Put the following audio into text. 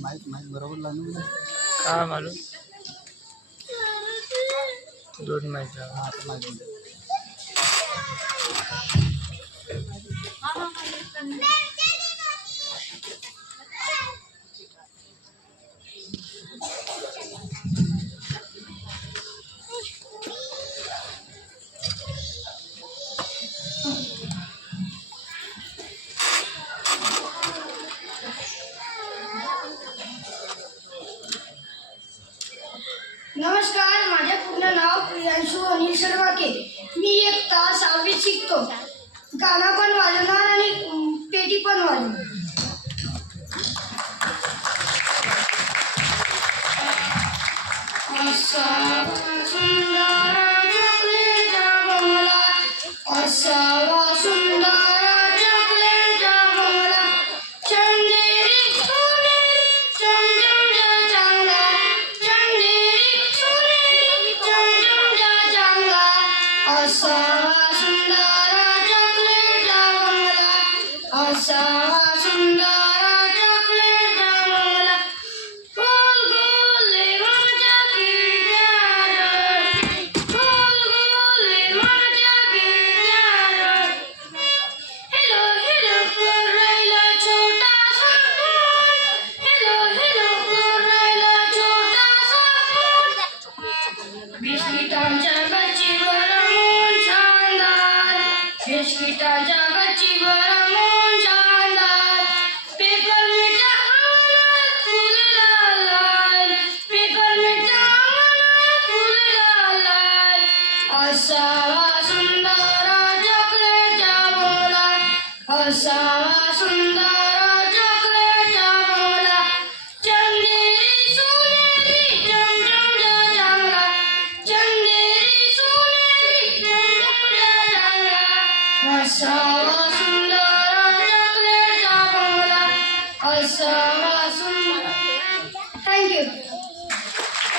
Mic mic बरोबर लावून का मालूम 2 माइक हा माइक नमस्कार, माझे पूर्ण नाव प्रियांशु अनिल सरवाके। मी इयत्ता 6वीत शिकतो। गाणं पण वाजवणार आणि पेटी पण वाजवणार। असावा सुंदर चॉकलेटचा बंगला, असावा सुंदर चॉकलेटचा बंगला, चंदेरी सोनेरी चमचमचा चांगला, चंदेरी सोनेरी चमचमचा चांगला, असावा सुंदर चॉकलेटचा बंगला, असावा सुंदर चॉकलेटचा बंगला। गोल गोल माझ्या खिडक्यावर, गोल गोल माझ्या खिडक्यावर, हेलो हेलो करायला छोटासा फूल, हेलो हेलो करायला छोटासा फूल, बिस्किटांच्या गच्चीवर मोन शानदार, बिस्किटांच्या गच्चीवर मोन शानदार, पेपरमेटच्या अंगणात फुलला लाल, पेपरमेटच्या अंगणात फुलला लाल, असावा सुंदर चॉकलेटचा बंगला, असावा सुंदर चॉकलेटचा बंगला, चंदेरी सोनेरी चमचमचा चांगला, चंदेरी सोनेरी चमचमचा चांगला, असावा सुंदर चॉकलेटचा बंगला, असावा